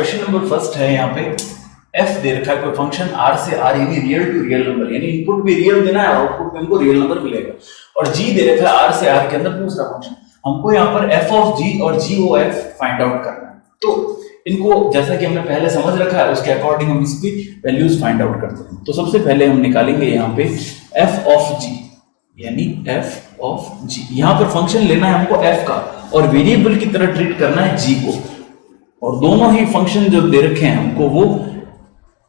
Question number first है यहाँ पे f दे रखा है कोई फंक्शन r से r यानी रियल टू रियल नंबर, यानी इनपुट भी रियल देना है, आउटपुट में हमको रियल नंबर मिलेगा। और g दे रखा है r से r के अंदर दूसरा फंक्शन, हमको यहाँ पर f ऑफ g और g ओ f फाइंड आउट करना है। तो इनको जैसा कि हमने पहले समझ रखा है उसके अकॉर्डिंग हम इसकी वैल्यूज फाइंड आउट करते हैं। तो सबसे पहले हम निकालेंगे यहाँ पे f ऑफ g, यानी f ऑफ g। यहाँ पर फंक्शन लेना है हमको f का और वेरिएबल की तरह ट्रीट करना है g को, और दोनों ही फंक्शन जो दे रखे हैं हमको वो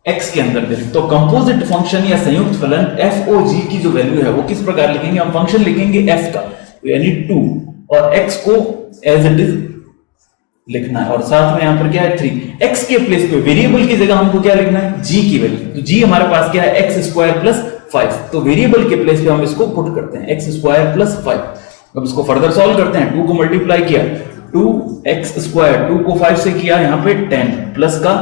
x के अंदर दे रखे। तो कंपोजिट फंक्शन या संयुक्त फलन f ओ g की जो वैल्यू है वो किस प्रकार लिखेंगे, हम फंक्शन लिखेंगे f का यानी 2 और x को एज इट इज लिखना है, और साथ में यहाँ पर क्या है 3। x के प्लेस पे वेरिएबल की जगह हमको क्या लिखना है, g की वैल्यू। तो g हमारे पास क्या है x स्क्वायर प्लस 5, तो वेरिएबल के प्लेस पे हम इसको पुट करते हैं x स्क्वायर प्लस 5। अब इसको फर्दर सॉल्व करते हैं, 2 को मल्टीप्लाई किया 2x स्क्वायर, 2 को 5 से किया यहाँ पे 10 प्लस का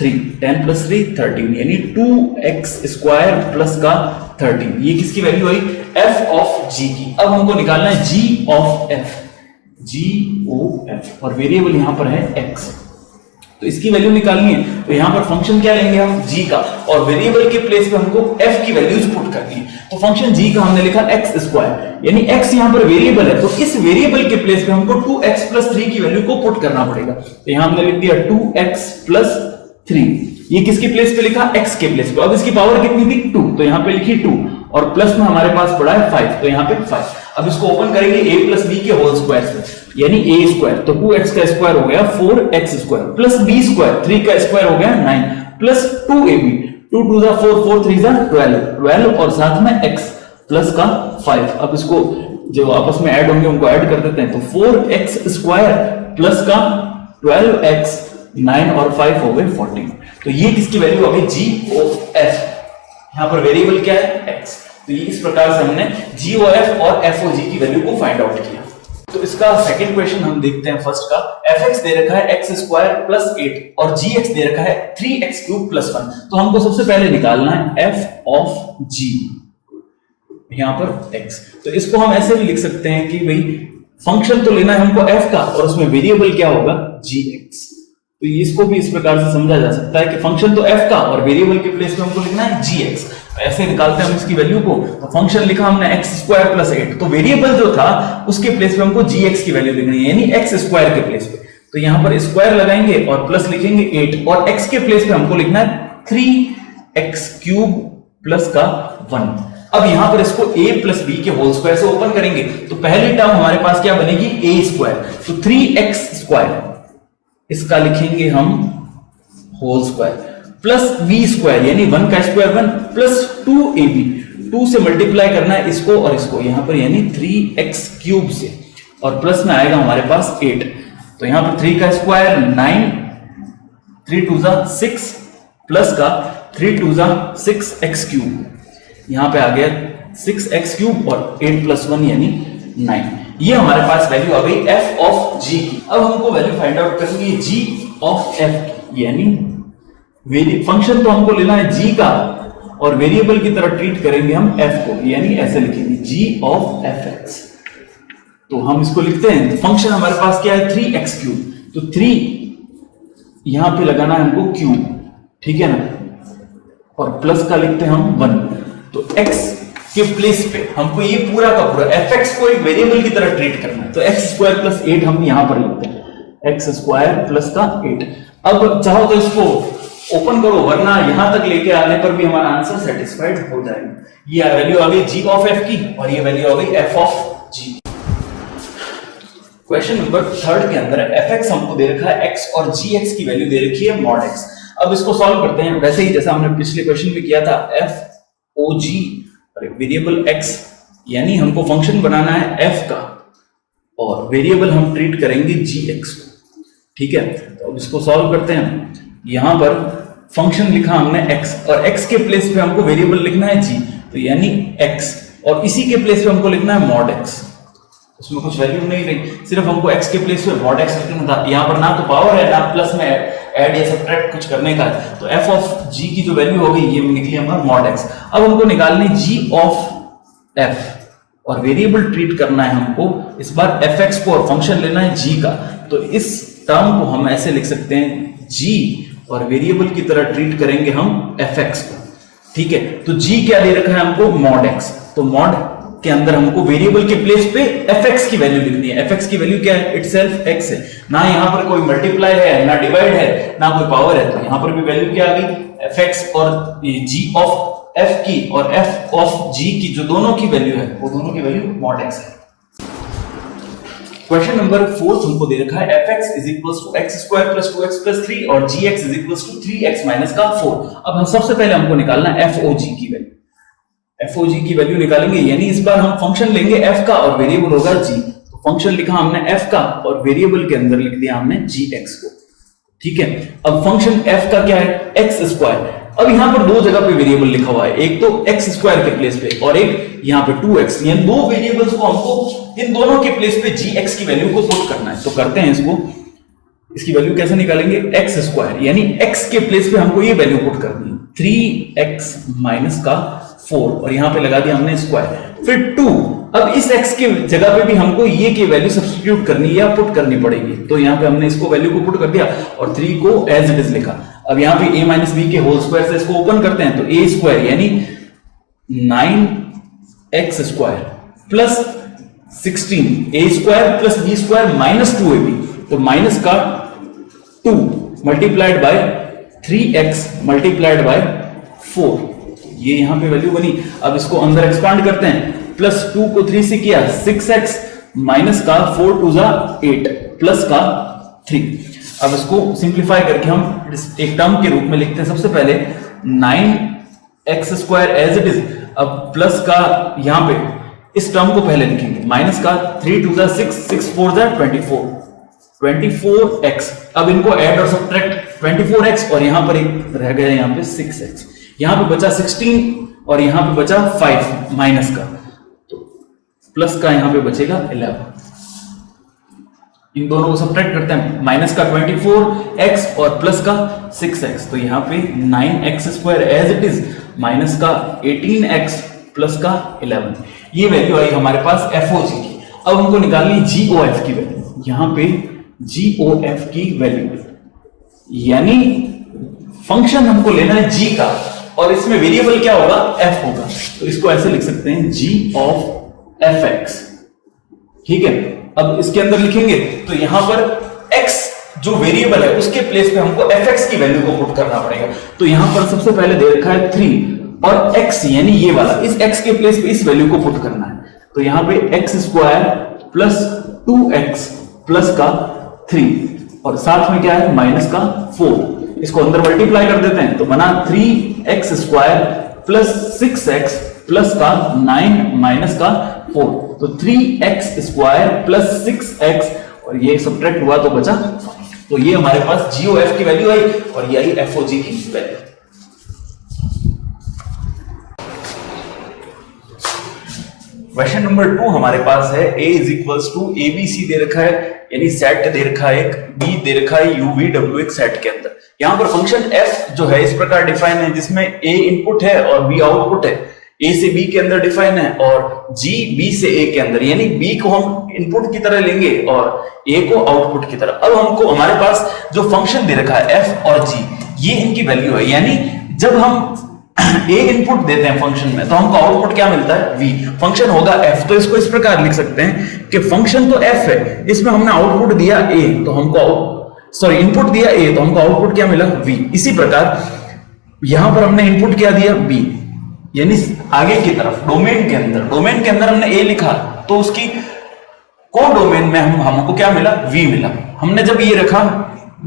3, 10 प्लस 3 13, यानी 2x स्क्वायर प्लस का 13। ये किसकी value I, f of g की। अब हमको निकालना है g of f, g o f, और वेरिएबल यहाँ पर है x, तो इसकी वैल्यू निकालनी है। तो यहाँ पर फंक्शन क्या लेंगे हम, g का, और वेरिएबल के प्लेस पे हमको f की वैल्यूज पुट करनी है। तो फंक्शन g का हमने लिखा x स्क्वायर, यानी x यहाँ पर वेरिएबल है, तो इस वेरिएबल के प्लेस पे हमको 2x प्लस 3 की वैल्यू को पुट करना पड़ेगा। तो यहाँ हमने लिख दिया 2x प्लस 3, ये किसके प्लेस पे लिखा, x के प्लेस पे। अब इसकी पावर कितनी थी 2, तो यहाँ पे लिखी 2, और प्लस में हमारे पास पड़ा है 5, तो यहाँ पे 5। अब इसको ओपन करेंगे a प्लस b के होल स्क्वायर से, यानी a स्क्वायर, तो 2x का स्क्वायर हो गया 4x square plus b square, 3 का स्क्वायर हो गया 9 प्लस 2ab, 2 2 जा 4, 4 3 जा 12, और साथ में x प्लस का 5। अब इसको जो आपस में ऐड होंगे उनको ऐड कर देते हैं, तो 4x स्क्वायर प्लस का 12x, 9 और 5 हो गए 14। तो ये किसकी वैल्यू आ गई, g ऑफ f। यहाँ पर वेरिएबल क्या है, x। तो ये इस प्रकार से हमने g ओ f और f ओ g की वैल्यू को फाइंड आउट किया। तो इसका सेकंड क्वेश्चन हम देखते हैं फर्स्ट का। fx दे रखा है x स्क्वायर प्लस 8 और gx दे रखा है 3x क्यूब प्लस 1। तो हमको सबसे पहले निकालना है f ऑफ g, यहाँ पर x। तो इसको हम ऐसे भी लिख सकते हैं कि भाई फंक्शन तो लेना है हमको f का और उसमें वेरिएबल क्या होगा, gx। तो इसको भी इस प्रकार से समझा जा सकता है कि फंक्शन तो f का और वेरिएबल के प्लेस पे हमको लिखना है gx। ऐसे निकालते हैं हम इसकी वैल्यू को। तो फंक्शन लिखा हमने x स्क्वायर प्लस 8, तो वेरिएबल जो था उसके प्लेस पे हमको gx की वैल्यू लिखनी है, यानी x स्क्वायर के प्लेस पे। तो यहाँ पर स्क्वायर लगाएंगे और प्लस लिखेंगे 8, और x के प्लेस पे हमको लिखना है 3x क्यूब प्लस का 1। अब यहाँ पर इसको a प्लस b के होल स्क्वायर से ओपन करेंगे, तो पहली टर्म हमारे पास क्या बनेगी, a स्क्वायर, तो 3x स्क्वायर, इसका लिखेंगे हम whole square, plus b square, यानी 1 का स्क्वायर 1, प्लस 2ab, 2 से मल्टीप्लाई करना है इसको और इसको यहाँ पर, यानी 3x क्यूब से, और प्लस में आएगा हमारे पास 8। तो यहाँ पर 3 का स्क्वायर 9, 3 2 जा 6, प्लस का 3 2 जा 6x क्यूब, यहाँ पे आ गया 6x क्यूब और 8 प्लस 1 यानी 9। ये हमारे पास वैल्यू आ गई f ऑफ g की। अब हमको वैल्यू फाइंड आउट करनी है g ऑफ f की, यानी फंक्शन तो हमको लेना है g का और वेरिएबल की तरह ट्रीट करेंगे हम f को, यानी ऐसे लिखेंगे g ऑफ fx। तो हम इसको लिखते हैं, फंक्शन हमारे पास क्या है 3x क्यूब, तो 3 यहां पे लगाना है हमको क्यूब, ठीक है ना, और प्लस का लिखते हैं हम 1। तो x के प्लेस पे हमको ये पूरा का पूरा fx को एक वेरिएबल की तरह ट्रीट करना है, तो x स्क्वायर प्लस 8 हम यहां पर लिखते हैं, x स्क्वायर प्लस का 8। अब चाहो तो इसको ओपन करो, वरना यहां तक लेके आने पर भी हमारा आंसर सेटिस्फाइड हो जाएगा। ये वैल्यू आ गई g ऑफ f की और ये वैल्यू आ गई f of g। Question number third के अंदर fx हमको दे रखा है x और gx की वैल्यू दे रखी है mod x। अब इसको सॉल्व करते हैं वैसे ही जैसा हमने पिछले क्वेश्चन में किया था, f o g variable x, यानी हमको फंक्शन बनाना है f का और वेरिएबल हम ट्रीट करेंगे gx को, ठीक है। तो अब इसको सॉल्व करते हैं। यहां पर फंक्शन लिखा हमने x और x के प्लेस पे हमको वेरिएबल लिखना है g, तो यानी x, और इसी के प्लेस पे हमको लिखना है mod x। उसमें कुछ वैल्यू नहीं रही, सिर्फ हमको x के प्लेस पे mod x लिखना था। यहाँ पर ना तो पावर है ना प्लस में ऐड या सब्ट्रैक्ट कुछ करने का है, तो f ऑफ g की जो वैल्यू होगी ये निकली हमारा mod x। अब हमको निकालनी g ऑफ f और वेरिएबल ट्रीट करना है हमको इस बार fx को और फंक्शन लेना है g का। तो इस टर्म को हम ऐसे लिख सकते हैं g और वेरिएबल की तरह ट्रीट करेंगे हम fx को, ठीक है। तो g क्या दे रखा है हमको, mod x, तो mod के अंदर हमको वेरिएबल के प्लेस पे fx की वैल्यू लिखनी है। fx की वैल्यू क्या है, इटसेल्फ x है, ना यहाँ पर कोई मल्टीप्लाई है, ना डिवाइड है, ना कोई पावर है, तो यहाँ पर भी वैल्यू क्या आ गई fx, और g ऑफ f की और f ऑफ g की जो दोनों की वैल्यू है वो दोनों की वैल्यू mod x है। क्वेश्चन नंबर 4 हमको दे रखा है fx is equals to x square plus 2x plus 3 और gx is equals to 3x minus का 4। अब हम सबसे पहले हमको निकालना है fog की वैल्यू। fog की वैल्यू निकालेंगे, यानी इस बार हम फंक्शन लेंगे f का और वेरिएबल होगा g। तो फंक्शन लिखा हमने f का और वेरिएबल के अंदर लिख दिया हमने gx को, ठीक है। अब फंक्शन f का क्या है, x स्क्वायर। अब यहां पर दो जगह पे वेरिएबल लिखा हुआ है, एक तो x स्क्वायर के प्लेस पे और एक यहां पे 2x, यानी दो वेरिएबल्स को हमको इन दोनों के प्लेस पे gx की वैल्यू को पुट करना है। तो करते हैं इसको, इसकी वैल्यू कैसे निकालेंगे, x स्क्वायर, यानी x के प्लेस पे हमको ये वैल्यू पुट करनी है 3x माइनस का 4 और यहां पे लगा दिया हमने स्क्वायर, फिर 2। अब इस x के जगह पे भी हमको ये की वैल्यू सब्स्टिट्यूट करनी है या पुट करनी पड़ेगी, तो यहां पे हमने इसको वैल्यू को पुट कर दिया और 3 को एज इट इज लिखा। अब यहां पे a माइनस b के होल स्क्वायर से इसको ओपन करते हैं, तो a स्क्वायर यानी 9x square plus 16 a square plus b square minus 2ab, तो माइनस का 2 multiplied by 3x multiplied by 4, ये यहां पे वैल्यू बनी। अब इसको अंदर एक्सपांड करते हैं, प्लस 2 को 3 से किया 6x माइनस का 4 टू जा 8 प्लस का 3। अब इसको सिंप्लीफाई करके हम एक टर्म के रूप में लिखते हैं। सबसे पहले 9x square as it is, अब प्लस का यहां पे इस टर्म को पहले लिखेंगे, माइनस का 3 टू जा 6, 6 4 जा 24x। अब इनको ऐड और सब्ट्रैक्ट 24x और यहां पर एक रह गया यहां पे 6x, यहां पे बचा 16 और यहां पे बचा 5 माइनस का, तो प्लस का यहां पे बचेगा 11। इन दोनों को सब्ट्रैक्ट करते हैं, माइनस का 24x और प्लस का 6x, तो यहां पे 9x square as it is minus का 18x प्लस का 11। ये वैल्यू आई हमारे पास FOG की। अब हमको निकालनी GOF की वैल्यू, यहां पे GOF की वैल्यू, यानी फंक्शन हमको लेना है g का और इसमें वेरिएबल क्या होगा, f होगा, तो इसको ऐसे लिख सकते हैं g ऑफ fx, ठीक है। अब इसके अंदर लिखेंगे तो यहां पर x जो वेरिएबल है उसके प्लेस पे हमको fx की वैल्यू को पुट करना पड़ेगा। तो यहां पर सबसे पहले दे रखा है 3 और x यानी ये वाला, इस x के प्लेस पे इस वैल्यू को पुट करना है, तो यहां पे x square plus 2x plus का 3 और साथ में क्या है माइनस का 4, इसको अंदर मल्टीप्लाई कर देते हैं, तो बना 3x square plus 6x plus का 9 माइनस का 4, तो 3x स्क्वायर प्लस 6x और ये सब्ट्रैक्ट हुआ तो बचा 5। तो ये हमारे पास GOF की वैल्यू आई और ये आई FOG की वैल्यू। क्वेश्चन नंबर 2 हमारे पास है a is equals to ABC दे रखा है, यानी सेट दे रखा है एक, b दे रखा है UVW एक सेट के अंदर। यहां पर फंक्शन f जो है इस प्रकार डिफाइन है, जिसमें a इनपुट है और b आउटपुट है, a से b के अंदर डिफाइन है और g b से a के अंदर, यानी b को हम इनपुट की तरह लेंगे और a को आउटपुट की तरह। अब हमको हमारे पास जो फंक्शन दे रखा है f और g, ये इनकी वैल्यू है, यानी जब हम a इनपुट देते हैं फंक्शन में तो हमको आउटपुट क्या मिलता है v, फंक्शन होगा f। तो इसको इस प्रकार लिख सकते हैं कि फंक्शन तो f है, इसमें हमने आउटपुट दिया a तो हमको इनपुट दिया a तो हमको आउटपुट क्या मिला v। इसी प्रकार यहां पर हमने इनपुट क्या दिया b, यानी आगे की तरफ डोमेन के अंदर हमने a लिखा तो उसकी को डोमेन में हमको क्या मिला, v मिला। हमने जब ये रखा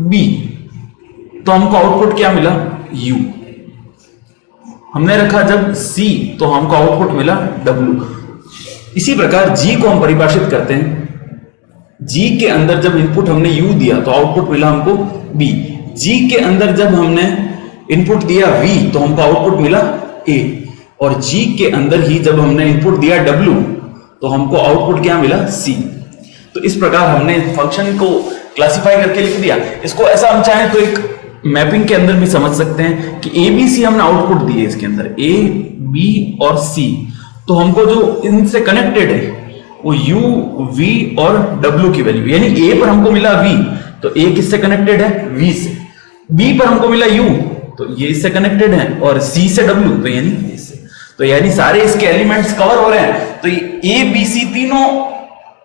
b तो हमको आउटपुट क्या मिला, u। हमने रखा जब c तो हमको आउटपुट मिला w। इसी प्रकार g को हम परिभाषित करते हैं, g के अंदर जब इनपुट हमने u दिया तो आउटपुट मिला हमको b। g के अंदर जब हमने इनपुट दिया v तो हमको आउटपुट मिला a, और g के अंदर ही जब हमने इनपुट दिया w तो हमको आउटपुट क्या मिला c। तो इस प्रकार हमने फंक्शन को क्लासिफाई करके लिख दिया। इसको ऐसा हम चाहें तो एक मैपिंग के अंदर भी समझ सकते हैं कि ए बी सी हमने आउटपुट दिए इसके अंदर, ए बी और सी, तो हमको जो इनसे कनेक्टेड है वो यू वी और डब्ल्यू की वैल्यू, यानी ए पर हमको मिला वी तो ए किससे कनेक्टेड है, वी से, बी पर हमको मिला यू, तो ये इससे कनेक्टेड है, और सी से डब्ल्यू, तो यानी इससे, तो यानी सारे इसके एलिमेंट्स कवर हो रहे हैं। तो ए बी सी तीनों,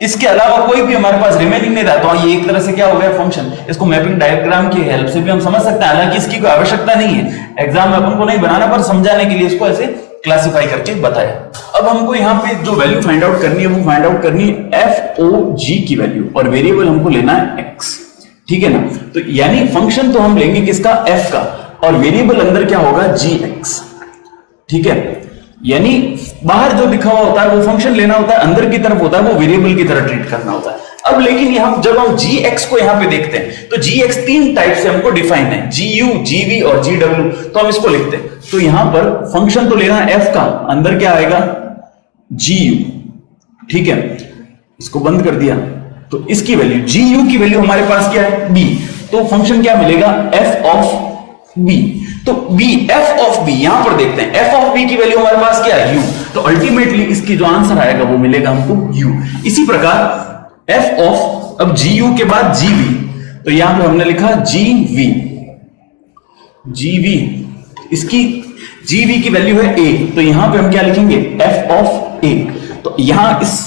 इसके अलावा कोई भी हमारे पास रिमेनिंग नहीं रहा, तो ये एक तरह से क्या हो गया फंक्शन। इसको मैपिंग डायग्राम की हेल्प से भी हम समझ सकते हैं, हालांकि इसकी कोई आवश्यकता नहीं है, एग्जाम में अपन को नहीं बनाना, पर समझाने के लिए इसको ऐसे क्लासिफाई करके बताया। अब हमको यहाँ पे जो वैल्यू फाइंड आउट करनी है वो फाइंड आउट करनी है एफ ओ जी की वैल्यू, और वेरिएबल हमको लेना है एक्स, ठीक है ना। तो यानी फंक्शन तो हम लेंगे किसका, एफ का, और वेरिएबल अंदर क्या होगा, जी एक्स, ठीक है। यानी बाहर जो दिखा हुआ होता है वो फंक्शन लेना होता है, अंदर की तरफ होता है वो वेरिएबल की तरह ट्रीट करना होता है। अब लेकिन हम जब हम जी एक्स को यहाँ पे देखते हैं तो जी एक्स तीन टाइप से हमको डिफाइन है, जी यू, जी वी और जी डब्ल्यू, तो हम इसको लिखते हैं। तो यहां पर फंक्शन तो लेना है एफ का, अंदर क्या आएगा, जी यू, ठीक है। इसको बंद कर दिया, तो इसकी वैल्यू जी यू की वैल्यू हमारे पास क्या है, बी, तो फंक्शन क्या मिलेगा, एफ ऑफ बी। तो बी, एफ ऑफ बी, यहां पर देखते हैं एफ ऑफ बी की वैल्यू हमारे पास क्या है, यू, तो अल्टीमेटली इसकी जो आंसर आएगा वो मिलेगा हमको यू। इसी प्रकार एफ ऑफ, अब जी यू के बाद जी वी, तो यहां पे हमने लिखा जी वी, जी वी, इसकी जी वी की वैल्यू है ए, तो यहां पे हम क्या लिखेंगे, एफ ऑफ ए। तो यहां इस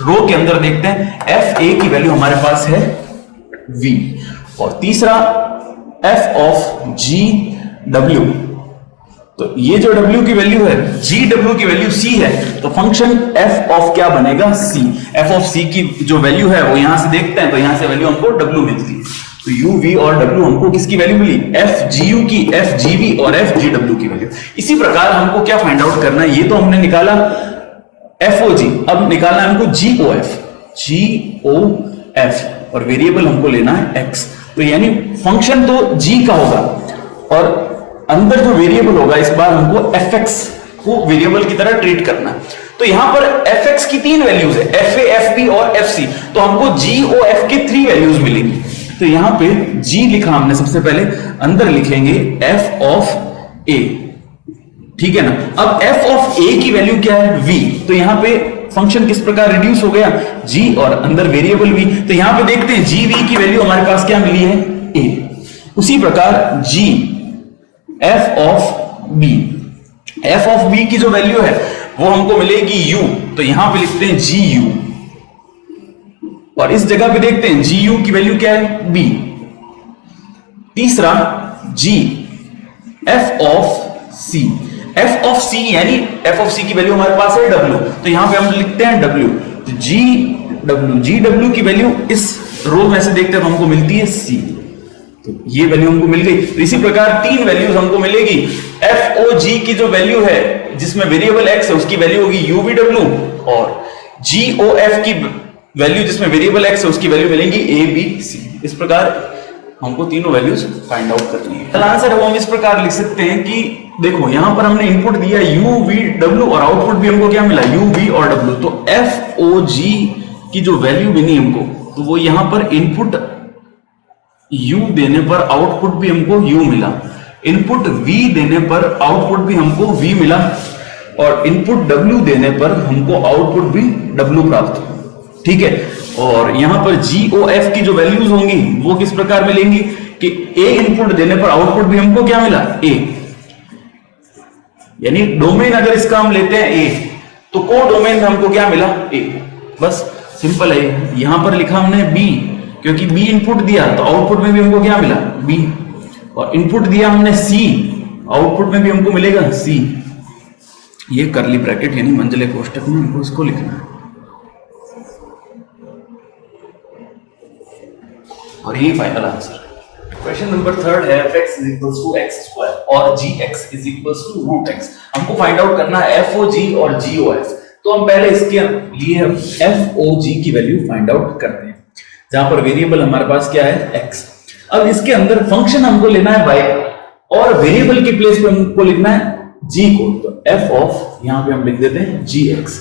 रो के अंदर देखते हैं एफ ए की वैल्यू हमारे पास है वी, और तीसरा एफ ऑफ जी डब्ल्यू, तो ये जो डब्ल्यू की वैल्यू है, जी डब्ल्यू की वैल्यू सी है, तो फंक्शन एफ ऑफ क्या बनेगा, सी। एफ ऑफ सी की जो वैल्यू है वो यहां से देखते हैं, तो यहां से वैल्यू हमको डब्ल्यू मिलती है, तो यू वी और डब्ल्यू हमको किसकी वैल्यू मिली, एफ जी यू की, एफ जी वी और एफ जी डब्ल्यू की वैल्यू। इसी प्रकार हमको क्या फाइंड आउट करना है, ये तो हमने निकाला एफ ओ जी, अब निकालना है हमको जी ओ एफ, जी ओ एफ, और वेरिएबल हमको लेना है एक्स। तो यानी फंक्शन तो जी का होगा, और अंदर जो वेरिएबल होगा इस बार हमको एफ एक्स को वेरिएबल की तरह ट्रीट करना है। तो यहां पर एफ एक्स की तीन वैल्यूज है, एफ ए, एफ बी और एफ सी, तो हमको जी ओ एफ की 3 वैल्यूज मिलेंगी। तो यहां पे जी लिखा हमने सबसे पहले, अंदर लिखेंगे एफ ऑफ ए, ठीक है ना। अब एफ ऑफ ए की वैल्यू क्या है, वी, तो यहां पे फंक्शन किस प्रकार रिड्यूस हो गया, जी और अंदर वेरिएबल वी, तो यहां पे देखते हैं जी वी की वैल्यू हमारे पास क्या मिली है, ए। उसी प्रकार G F of B, F of B की जो वैल्यू है वो हमको मिलेगी यू, तो यहां पे लिखते हैं जी यू, और इस जगह पे देखते हैं जी यू की वैल्यू क्या है, बी। तीसरा G F of C, F of C यानी एफ ऑफ सी की वैल्यू हमारे पास है डब्ल्यू, तो यहां पे हम लिखते हैं डब्ल्यू, तो जी डब्ल्यू, जी डब्ल्यू की वैल्यू इस रो में से देखते हैं तो हमको मिलती है सी, तो ये वैल्यू हमको मिल गई। तो इसी प्रकार 3 वैल्यूज हमको मिलेगी, एफ ओ जी की जो वैल्यू है जिसमें वेरिएबल एक्स है उसकी वैल्यू होगी यू वी डब्ल्यू, और जी ओ एफ की वैल्यू जिसमें वेरिएबल एक्स है उसकी वैल्यू मिलेंगी ए बी सी। इस प्रकार हमको तीनों वैल्यूज फाइंड आउट करनी है। आंसर है वो हम इस प्रकार लिख सकते हैं कि देखो यहां पर हमने इनपुट दिया यू वी डब्ल्यू, और आउटपुट भी हमको क्या मिला, यू वी और डब्ल्यू। तो एफ ओ जी की जो वैल्यू मिली हमको, तो वो यहां पर इनपुट u देने पर आउटपुट भी हमको u मिला, इनपुट v देने पर आउटपुट भी हमको v मिला, और इनपुट w देने पर हमको आउटपुट भी w प्राप्त, ठीक है। और यहां पर GOF की जो वैल्यूज होंगी वो किस प्रकार मिलेंगी कि a इनपुट देने पर आउटपुट भी हमको क्या मिला, a, यानी डोमेन अगर इसका हम लेते हैं a, तो को डोमेन में हमको क्या मिला, a, बस सिंपल है। यहां पर लिखा हमने b, क्योंकि b इनपुट दिया तो आउटपुट में भी हमको क्या मिला, b, और इनपुट दिया हमने c, आउटपुट में भी हमको मिलेगा c। ये करली ब्रैकेट यानी मंझले कोष्टक में हमको इसको लिखना है, और ये फाइनल आंसर। क्वेश्चन नंबर 3 है fx is equals to x² और gx is equals to root x। हमको फाइंड आउट करना है fog और gof। तो हम पहले इसके लिए fog की वैल्यू फाइंड आउट करते हैं, जहां पर वेरिएबल हमारे पास क्या है, x। अब इसके अंदर फंक्शन हमको लेना है y, और वेरिएबल के प्लेस पे हमको लिखना है g को, तो f ऑफ यहां पे हम लिख देते हैं gx।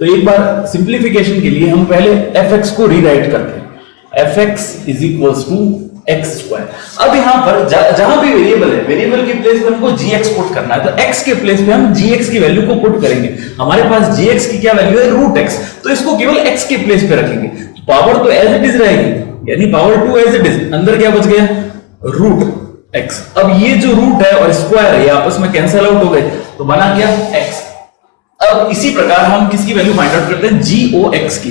तो एक बार सिंप्लीफिकेशन के लिए हम पहले fx को रीराइट करते हैं, fx is equals to x²। अब यहां पर जहां भी वेरिएबल है, वेरिएबल के प्लेस पे हमको gx पुट करना है, तो x के प्लेस पे हम gx की वैल्यू को पुट करेंगे। हमारे पास gx की क्या वैल्यू है, रूट x, तो इसको केवल x के प्लेस पे रखेंगे, पावर तो एज इट इज रहेगी, यानी पावर 2 एज इट इज, अंदर क्या बच गया, रूट x। अब ये जो रूट है और स्क्वायर है ये आपस में कैंसिल आउट हो गए, तो बना क्या x। अब इसी प्रकार हम किसकी वैल्यू फाइंड आउट करते हैं, GOX की।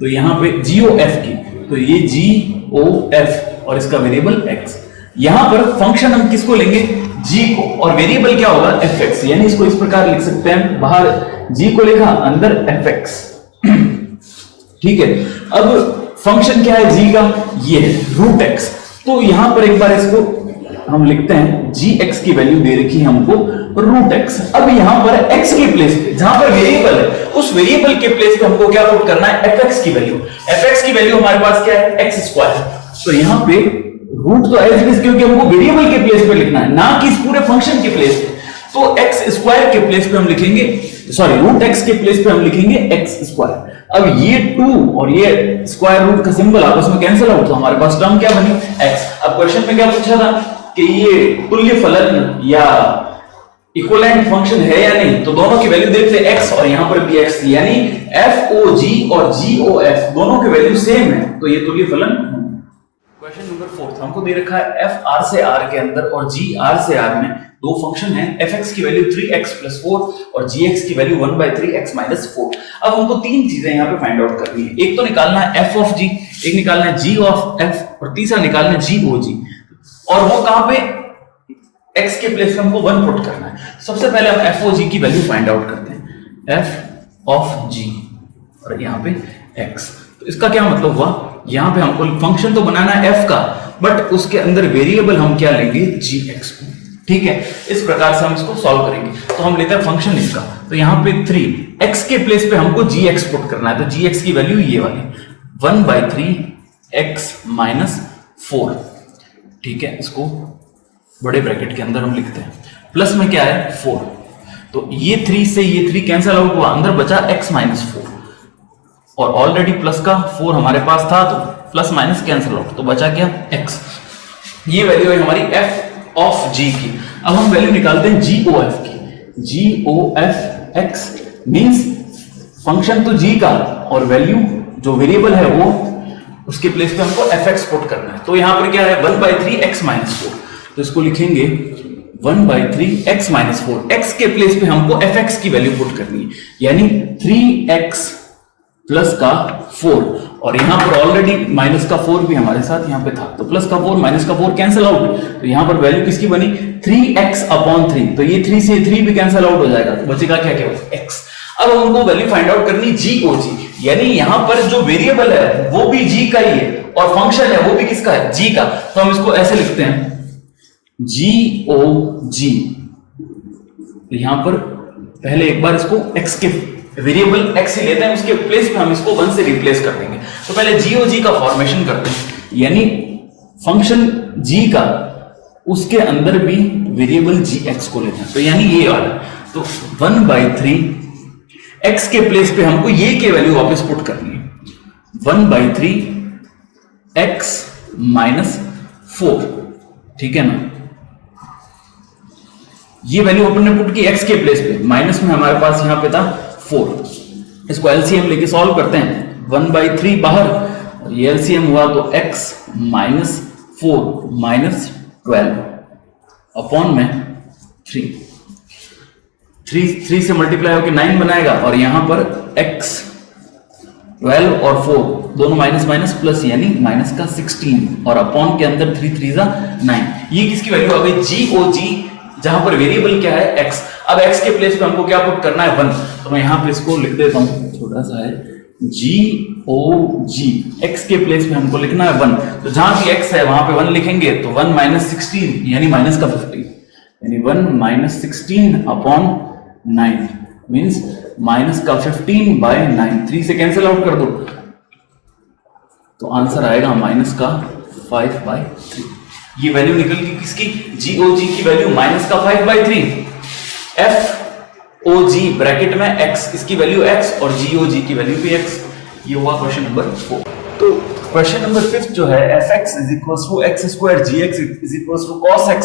तो यहां पे GOF की, तो ये GOF और इसका वेरिएबल x। यहां पर फंक्शन हम किसको लेंगे, g को, और वेरिएबल क्या होगा fx। यानी इसको इस प्रकार लिख सकते हैं, बाहर g को लिखा, अंदर fx। ठीक है, अब फंक्शन क्या है g का, ये है रूट x। तो यहां पर एक बार इसको हम लिखते हैं, gx की वैल्यू दे रखी है हमको रूट x। अब यहां पर x के प्लेस पे, जहां पर वेरिएबल है, उस वेरिएबल के प्लेस पे हमको क्या पुट करना है, fx की वैल्यू। fx की वैल्यू हमारे पास क्या है, x स्क्वायर। तो यहां पे रूट तो एज इट इज, क्योंकि हमको वेरिएबल के प्लेस पे लिखना है, ना कि इस पूरे फंक्शन के प्लेस पे। तो x स्क्वायर के प्लेस पे हम लिखेंगे, सॉरी रूट x के प्लेस पे हम लिखेंगे x स्क्वायर। अब ये 2 और ये स्क्वायर रूट का सिंबल आपस में कैंसिल आउट, तो हमारे पास टर्म क्या बनी, x। अब क्वेश्चन में क्या पूछा था कि ये तुल्य फलन या इक्विवेलेंट फंक्शन है या नहीं, तो दोनों की वैल्यू देखते हैं x और यहां पर भी x, यानी FOG और GOF दोनों की वैल्यू सेम है, तो ये तुल्य फलन। क्वेश्चन नंबर 4 हमको दे रखा है f r से r के अंदर और g r से r में दो फंक्शन हैं, fx की वैल्यू 3x + 4 और gx की वैल्यू 1/3x - 4। अब हमको तीन चीजें यहाँ पे फाइंड आउट करनी है, एक तो निकालना है f of g, एक निकालना है g of f और तीसरा निकालना है g o g। और वो कहां पे, x के प्लेस पे हमको 1 पुट करना है। सबसे पहले हम f o g की वैल्यू फाइंड आउट करते हैं, f of g और यहाँ पे x। तो इसका क्या मतलब हुआ, यहाँ पे हमको फंक्शन तो बनाना है f का, बट उसके अंदर वेरिएबल हम क्या लेंगे, gx को। ठीक है, इस प्रकार से हम इसको सॉल्व करेंगे। तो हम लेते हैं फंक्शन इसका, तो यहाँ पे 3 x के प्लेस पे हमको gx पुट करना है, तो gx की वैल्यू ये वाली 1/3x - 4। ठीक है, इसको बड़े ब्रैकेट के अंदर हम लिखते हैं, प्लस में क्या है 4। तो ये 3 से ये 3 कैंसिल आउट हुआ, अंदर बचा x - 4 और ऑलरेडी प्लस का 4 हमारे पास था, तो प्लस माइनस कैंसिल आउट, तो बचा क्या x। ये वैल्यू है हमारी f of g की। अब हम वैल्यू निकालते हैं GOF की, GOF x मींस फंक्शन तो g का और वैल्यू जो वेरिएबल है वो उसके प्लेस पे हमको fx पुट करना है। तो यहां पर क्या है 1/3x - 4, तो इसको लिखेंगे 1/3x - 4। x के प्लेस पे हमको fx की वैल्यू पुट करनी है, यानी 3x प्लस का 4 और यहां पर ऑलरेडी माइनस का 4 भी हमारे साथ यहां पे था, तो प्लस का 4 माइनस का 4 कैंसिल आउट, तो यहां पर वैल्यू किसकी बनी 3x/3। तो ये 3 से 3 भी कैंसिल आउट हो जाएगा, तो बचेगा क्या क्या x। अब हमको वैल्यू फाइंड आउट करनी GOG, यानी यहां पर जो वेरिएबल है वो भी g का ही है और फंक्शन है वो भी किसका है, g का। तो हम इसको ऐसे लिखते हैं GOG। यहां पर पहले एक बार इसको x के वेरिएबल x ही लेते हैं, उसके प्लेस पे हम इसको 1 से रिप्लेस कर देंगे। तो पहले GOG का फॉर्मेशन करते हैं, यानी फंक्शन g का उसके अंदर भी वेरिएबल gx को लेते हैं, तो यानी ये वाला। तो 1/3 x के प्लेस पे हमको ये के वैल्यू वापस पुट करनी है, 1/3 x - 4। ठीक है ना, ये वैल्यू अपन ने पुट की x के प्लेस पे, माइनस में हमारे पास यहां पे था 4। इसको एलसीएम लेके सॉल्व करते हैं, 1/3 बाहर और ये एलसीएम हुआ तो x - 4 - 12 अपॉन में 3 से मल्टीप्लाई होकर 9 बनाएगा और यहां पर x 12 और 4 दोनों माइनस माइनस प्लस, यानी माइनस का 16 और अपॉन के अंदर 3 3 9। ये किसकी वैल्यू आ गई GOG, जहां पर वेरिएबल क्या है x। अब x के प्लेस पे हमको क्या पुट करना है 1, तो मैं यहां पे इसको लिख देता हूं, छोटा सा है GOG। x के प्लेस पे हमको लिखना है 1, तो जहां भी x है वहां पे 1 लिखेंगे, तो 1 - 16 यानी माइनस का 15, यानी 1 - 16 अपॉन 9 मींस माइनस का 15/9। 3 से कैंसिल आउट कर दो, तो आंसर आएगा माइनस का 5/3। ये वैल्यू निकल गई किसकी, GOG की वैल्यू माइनस का 5/3। FOG ब्रैकेट में x, इसकी वैल्यू x और GOG की वैल्यू भी x। ये हुआ क्वेश्चन नंबर 4। तो क्वेश्चन नंबर 5 जो है fx = x², gx = cos x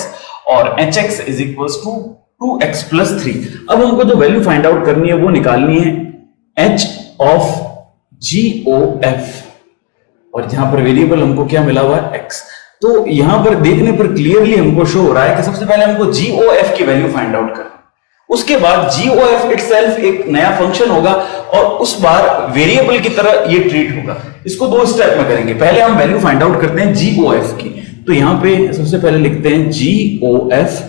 और hx = 2x + 3। अब हमको जो वैल्यू फाइंड आउट करनी है वो निकालनी है h of GOF, और जहां पर वेरिएबल हमको क्या मिला हुआ है x। तो यहां पर देखने पर क्लियरली हमको शो हो रहा है कि सबसे पहले हमको GOF की वैल्यू फाइंड आउट करना, उसके बाद GOF इटसेल्फ एक नया फंक्शन होगा और उस बार वेरिएबल की तरह ये ट्रीट होगा। इसको दो स्टेप में करेंगे। पहले हम वैल्यू फाइंड आउट करते हैं GOF की। तो यहां पे सबसे पहले लिखते हैं GOF,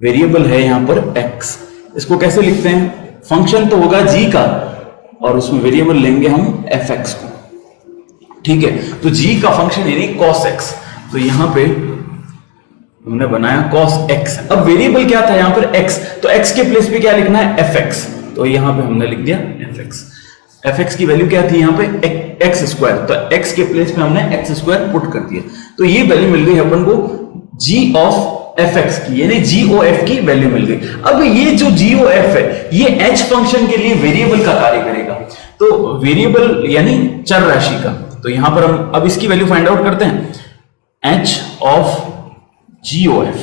वेरिएबल है यहां पर x। इसको कैसे लिखते हैं? फंक्शन तो होगा g का और उसमें वेरिएबल लेंगे हम fx को, ठीक है। तो g का फंक्शन यानी cos x, तो यहां पे हमने बनाया cos x। अब वेरिएबल क्या था यहां पर x, तो x के प्लेस पे क्या लिखना है? fx, तो यहां पे हमने लिख दिया fx। fx की वैल्यू क्या थी यहां पे? x स्क्वायर, तो x के प्लेस पे हमने x स्क्वायर पुट कर दिया। तो ये वैल्यू मिल गई अपन को g ऑफ fx की, यानी GOF की वैल्यू मिल गई। अब ये जो GOF है ये h फंक्शन के लिए वेरिएबल का कार्य करेगा, तो वेरिएबल यानी चर राशि का। तो यहां पर हम अब इसकी वैल्यू फाइंड आउट करते हैं, h ऑफ GOF,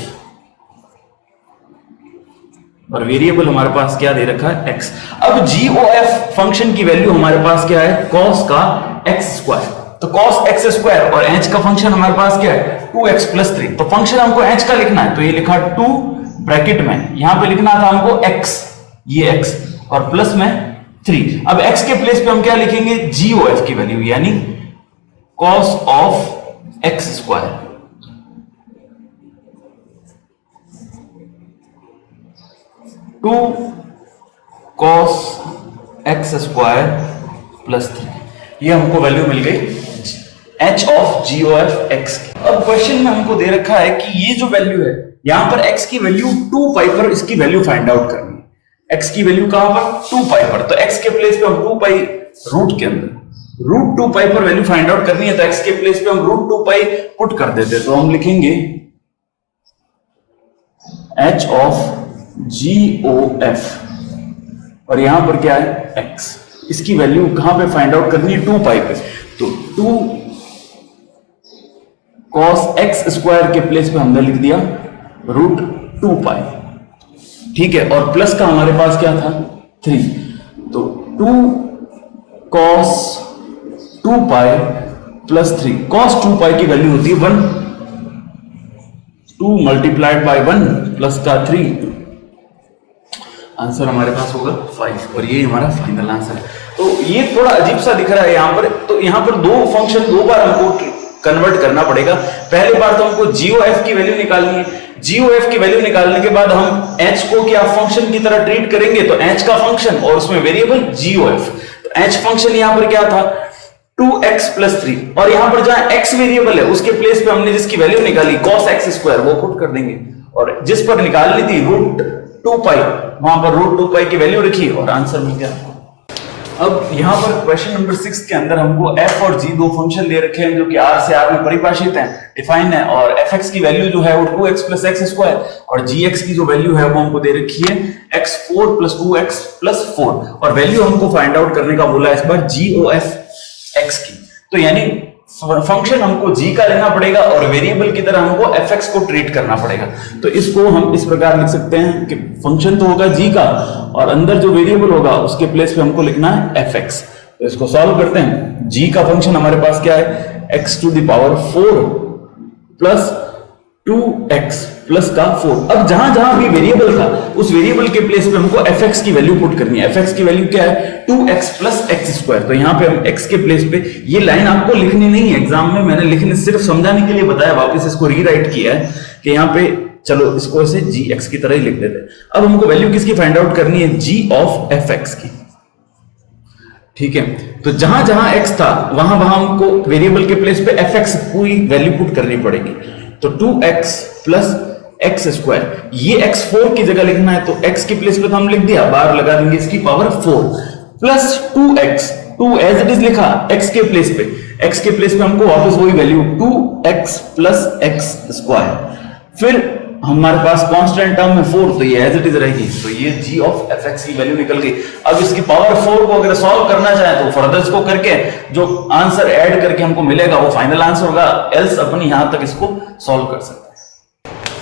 और वेरिएबल हमारे पास क्या दे रखा है? x। अब GOF फंक्शन की वैल्यू हमारे पास क्या है? cos का x स्क्वायर, तो cos x स्क्वायर, और h का फंक्शन हमारे पास क्या है? 2x plus 3। तो फंक्शन हमको h का लिखना है, तो ये लिखा 2 ब्रैकेट में, यहां पे लिखना था हमको x, ये x और प्लस में 3। अब x के प्लेस पे हम क्या लिखेंगे? GOF की वैल्यू यानी cos of x square, two cos x square plus 3, ये हमको वैल्यू मिल गई h ऑफ GOF x की। अब क्वेश्चन में हमको दे रखा है कि ये जो वैल्यू है यहां पर x की वैल्यू 2 पाई पर इसकी वैल्यू फाइंड आउट करनी है। x की वैल्यू कहां पर? 2 पाई पर, तो x के प्लेस पे हम 2 पाई रूट के अंदर रूट 2 पाई पर वैल्यू फाइंड आउट करनी है, तो x के प्लेस पे हम रूट 2 पाई पुट कर देते, तो हम लिखेंगे h ऑफ GOF, और यहां पर क्या है? x। इसकी वैल्यू कहां पे फाइंड आउट करनी है? 2 पाई पे, तो 2 cos x स्क्वायर के प्लेस पे हमने लिख दिया रूट 2 पाई, ठीक है। और प्लस का हमारे पास क्या था? 3, तो 2 cos 2 पाई प्लस 3। cos 2 पाई की वैल्यू होती है 1, 2 मल्टीप्लाइड बाय 1 प्लस का 3, आंसर हमारे पास होगा 5, और ये हमारा फाइनल आंसर है। तो ये थोड़ा अजीब सा दिख रहा है यहाँ पर, तो यहाँ पर दो फंक्शन दो बार हमको कन्वर्ट करना पड़ेगा। पहले बार तो हमको GOF की वैल्यू निकालनी है, GOF की वैल्यू निकालने के बाद हम h को क्या फंक्शन की तरह ट्रीट करेंगे, तो h का फंक्शन और उसमें वेरिएबल GOF। तो h फंक्शन यहाँ पर क्या था? 2x प्लस 3, और यहां पर जहां x वेरिएबल है उसके प्लेस पे हमने जिसकी वैल्यू निकाली cos x स्क्वायर वो पुट कर देंगे, और जिस पर निकालनी थी रूट 2 पाई वहां पर रूट 2 पाई की वैल्यू रखी और आंसर मिल गया। अब यहां पर क्वेश्चन नंबर 6 के अंदर हमको f और g दो फंक्शन दे रखे हैं जो कि r से r में परिभाषित हैं, डिफाइन है, और fx की वैल्यू जो है वो 2x प्लस x स्क्वायर, और gx की जो वैल्यू है वो हमको दे रखी है x4 प्लस 2x प्लस 4, और वैल्यू हमको फाइंड आउट करने का बोला इस बार GOF x की। तो यानी फंक्शन हमको g का लेना पड़ेगा और वेरिएबल की तरह हमको fx को ट्रीट करना पड़ेगा। तो इसको हम इस प्रकार लिख सकते हैं कि फंक्शन तो होगा g का और अंदर जो वेरिएबल होगा उसके प्लेस पे हमको लिखना है fx। तो इसको सॉल्व करते हैं। g का फंक्शन हमारे पास क्या है? x to the power 4 plus 2x plus का 4। अब जहां जहां भी वेरिएबल था उस वेरिएबल के प्लेस पे हमको fx की वैल्यू पुट करनी है। fx की वैल्यू क्या है? 2x plus x square. तो यहाँ पे हम x के प्लेस पे, ये लाइन आपको लिखनी नहीं है एग्जाम में, मैंने लिखने सिर्फ समझाने के लिए बताया, वापस इसको रीराइट किया है कि यहाँ पे चलो इसको ऐसे gx की तरह ही लिख देते हैं। अब हमको वैल्यू किसकी फाइंड आउट करनी है? g ऑफ fx की, ठीक है। तो जहां जहां x था वहां वहां हमको वेरिएबल के प्लेस पे fx पूरी वैल्यू पुट करनी पड़ेगी। तो 2x प्लस x स्क्वायर, ये x4 की जगह लिखना है, तो x के प्लेस पे तो हम लिख दिया, बार लगा देंगे इसकी power 4 plus 2x, 2 as it is लिखा x के प्लेस पे, x के प्लेस पे हमको वापस वही value 2x plus x square, फिर हमारे पास कांस्टेंट टर्म में 4, तो ये एज इट इज रहेगी। तो ये g ऑफ fx की वैल्यू निकल गई। अब इसकी पावर 4 को अगर सॉल्व करना चाहे तो फर्दर इसको करके जो आंसर ऐड करके हमको मिलेगा वो फाइनल आंसर होगा, एल्स अपन यहां तक इसको सॉल्व कर सकते हैं।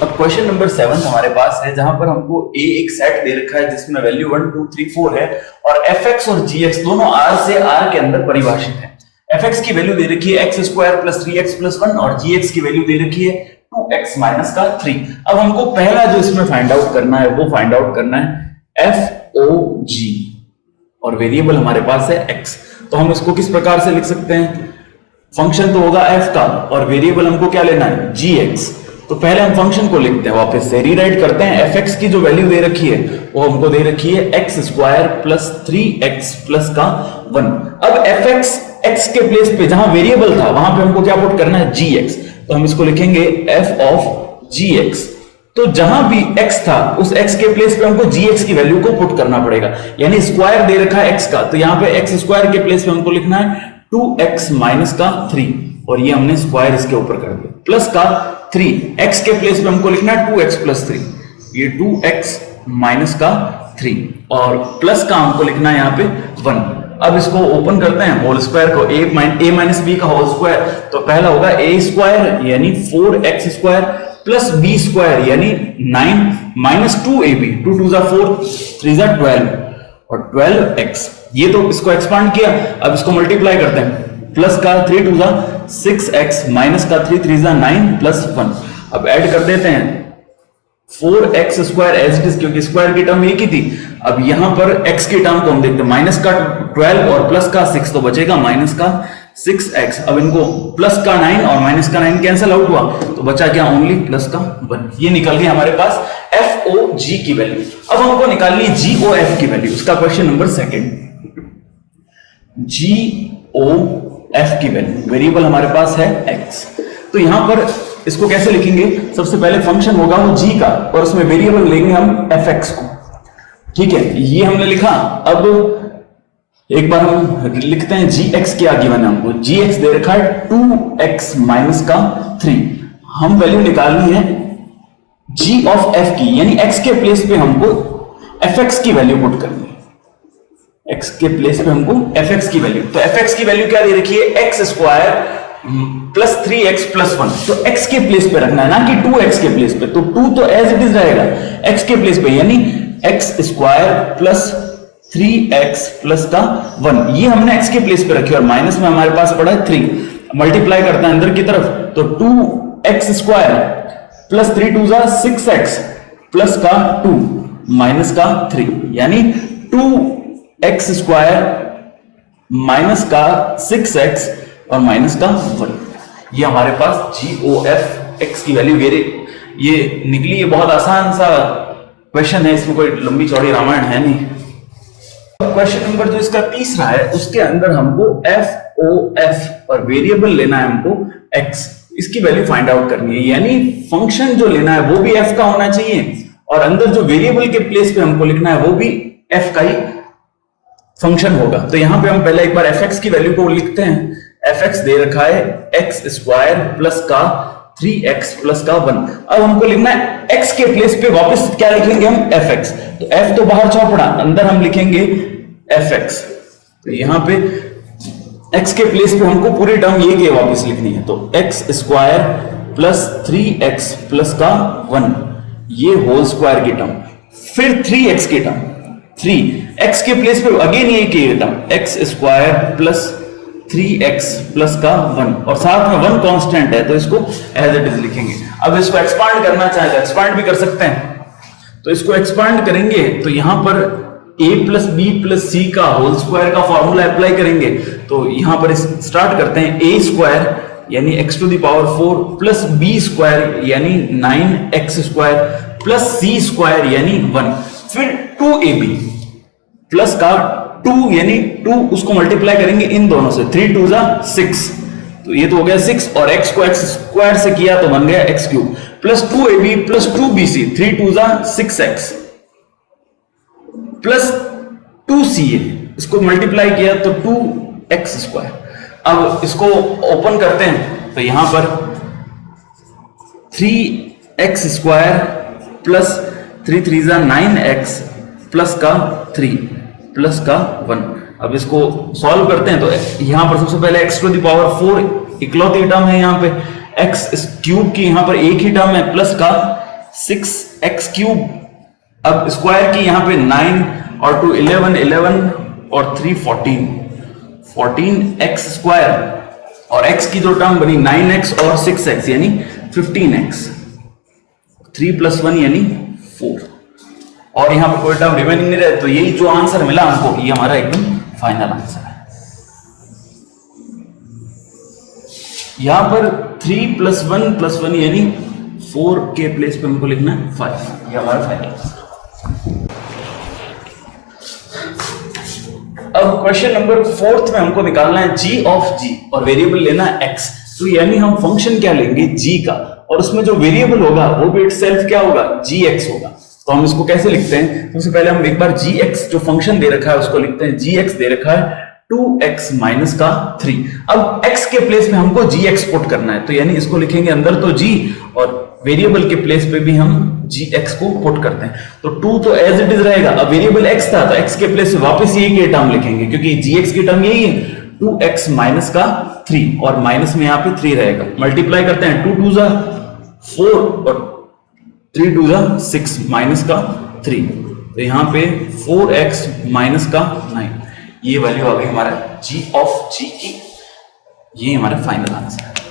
अब क्वेश्चन नंबर 7 हमारे पास है जहां पर हमको a एक सेट दे रखा है जिसमें वैल्यू 1 2 3 4 है और fx और gx दोनों r से r के अंदर परिभाषित है। fx की वैल्यू दे रखी है x² + 3x + 1 और gx की वैल्यू दे रखी है 2x - 3। अब हमको पहला जो इसमें फाइंड आउट करना है वो फाइंड आउट करना है FOG और वेरिएबल हमारे पास है x। तो हम इसको किस प्रकार से लिख सकते हैं, फंक्शन तो होगा f का और वेरिएबल हमको क्या लेना है gx। तो पहले हम फंक्शन को लिखते हैं, वापस से रीराइट करते हैं। fx की जो वैल्यू दे रखी है वो हमको दे रखी है x² + 3x + 1। अब fx x के प्लेस पे जहां वेरिएबल था वहां पे हमको क्या पुट करना है gx। तो हम इसको लिखेंगे f of gx। तो जहां भी x था उस x के प्लेस पे हमको gx की वैल्यू को पुट करना पड़ेगा, यानी स्क्वायर दे रखा है x का, तो यहाँ पे x² के प्लेस पे हमको लिखना है 2x - 3 और ये हमने स्क्वायर इसके ऊपर कर दिया, प्लस का 3 x के प्लेस पे हमको लिखना है 2x + 3, ये 2x - 3 और प्लस का हमको लिखना है यहाँ पे 1। अब इसको ओपन करते हैं, होल स्क्वायर को a - b का होल स्क्वायर, तो पहला होगा a² यानी 4x² प्लस b² यानी 9 - 2ab, 2 2 = 4 3 = 12 और 12x। ये तो इसको एक्सपांड किया, अब इसको मल्टीप्लाई करते हैं, प्लस का 3 2 = 6x माइनस का 3 3 = 9 + 1। अब ऐड कर देते हैं 4x² एज इट इज, क्योंकि स्क्वायर की टर्म एक ही थी। अब यहां पर x की टर्म को हम देखते हैं, माइनस का 12 और प्लस का 6, तो बचेगा माइनस का 6x। अब इनको प्लस का 9 और माइनस का 9 कैंसिल आउट हुआ, तो बचा क्या ओनली प्लस का 1। ये निकल गई हमारे पास FOG की वैल्यू। अब हमको निकालनी है GOF की वैल्यू, उसका क्वेश्चन नंबर 2। GOF की वैल्यू, वेरिएबल हमारे पास है x। तो यहां पर इसको कैसे लिखेंगे, सबसे पहले फंक्शन होगा वो g का और उसमें वेरिएबल लेंगे हम fx को, ठीक है, ये हमने लिखा। अब एक बार हम लिखते हैं gx क्या गिवन है हमको, gx दे रखा है 2x - 3। हम वैल्यू निकालनी है g of f की, यानी x के प्लेस पे हमको fx की वैल्यू पुट करनी है, x के प्लेस पे हमको fx की वैल्यू। तो fx की वैल्यू क्या दे रखी है, x² + 3x + 1। तो x के प्लेस पे रखना है ना कि 2x के प्लेस पे, तो 2 तो एज इट इज रहेगा x के प्लेस पे, यानी x² + 3x + 1। ये हमने x के प्लेस पे रखी और माइनस में हमारे पास पड़ा है 3। मल्टीप्लाई करते हैं अंदर की तरफ, तो 2x² + 3 2 = 6x प्लस का 2 माइनस का 3, यानी 2x² माइनस का 6x और माइनस का 1। ये हमारे पास GOF x की वैल्यू ये निकली। ये बहुत आसान सा क्वेश्चन है, इसमें कोई लंबी चौड़ी रामायण है नहीं। क्वेश्चन नंबर जो इसका तीसरा है उसके अंदर हमको FOF और वेरिएबल लेना है हमको x, इसकी वैल्यू फाइंड आउट करनी है, यानी फंक्शन जो लेना है वो भी f का होना चाहिए और अंदर जो वेरिएबल के प्लेस पे हमको लिखना है वो भी f का ही फंक्शन होगा। तो यहां पे हम पहले एक बार fx की वैल्यू को लिखते हैं। fx दे रखा है x² प्लस का 3x प्लस का 1। अब हमको लिखना है x के प्लेस पे वापस क्या लिखेंगे हम, fx। तो f तो बाहर चौपड़ा, अंदर हम लिखेंगे fx। तो यहां पे x के प्लेस पे हमको पूरी टर्म ये के वापस लिखनी है, तो x² प्लस 3x प्लस का 1, ये होल स्क्वायर की टर्म, फिर 3x की टर्म, 3x के प्लेस पे अगेन ये की term x² plus 3x plus का 1 और साथ में 1 कांस्टेंट है तो इसको एज इट इज लिखेंगे। अब इसको एक्सपांड करना चाहे तो एक्सपांड भी कर सकते हैं, तो इसको एक्सपांड करेंगे तो यहां पर a प्लस बी प्लस सी का होल स्क्वायर का फॉर्मूला अप्लाई करेंगे। तो यहां पर स्टार्ट करते हैं a² यानी x⁴ प्लस b² यानी 9x² प्लस c² यानी 1, फिर 2ab प्लस का 2 यानी 2 उसको मल्टीप्लाई करेंगे इन दोनों से, 3 2 = 6, तो ये तो हो गया 6 और x को x² से किया तो बन गया x³ plus 2ab plus 2bc, 3 2 = 6x plus 2ca, इसको मल्टीप्लाई किया तो 2x²। अब इसको ओपन करते हैं तो यहां पर 3x² प्लस 3 3 = 9x प्लस का 3 प्लस का 1। अब इसको सॉल्व करते हैं तो यहां पर सबसे पहले x⁴ इकलौती टर्म है, यहां पे x³ की यहां पर एक ही टर्म है प्लस का 6x³। अब स्क्वायर की यहां पे 9 और 2 11 11 और 3 14 14x स्क्वायर और x की जो टर्म बनी 9x और 6x यानी 15x, 3 + 1 यानी 4, और यहां पर कोई टर्म रिमेनिंग नहीं रहे, तो यही जो आंसर मिला हमको ये हमारा एकदम फाइनल आंसर है। यहां पर 3 + 1 + 1 यानी 4 के प्लेस पे हमको लिखना है 5, ये हमारा फाइनल आंसर। अब क्वेश्चन नंबर 4 में हमको निकालना है g ऑफ g और वेरिएबल लेना है x, तो यानी हम फंक्शन क्या लेंगे g का, और उसमें जो वेरिएबल होगा वो भी इटसेल्फ क्या होगा, gx होगा। तो हम इसको कैसे लिखते हैं, सबसे पहले हम एक बार gx जो फंक्शन दे रखा है उसको लिखते हैं, gx दे रखा है 2x - का 3। अब x के प्लेस पे हमको gx पुट करना है, तो यानी इसको लिखेंगे अंदर तो g और वेरिएबल के प्लेस पे भी हम gx को पुट करते हैं, तो 2 तो एज इट इज रहेगा। अब वेरिएबल x था तो x के प्लेस पे वापस यही की टर्म लिखेंगे क्योंकि gx की टर्म यही है 2x - का 3, और माइनस में यहाँ पे 3 रहेगा। मल्टीप्लाई करते हैं, 2 2 4 और 3 2 6 माइनस का 3, तो यहाँ पे 4x - का 9, ये वैल्यू आ गई हमारा g ऑफ g की, ये हमारा फाइनल आंसर है।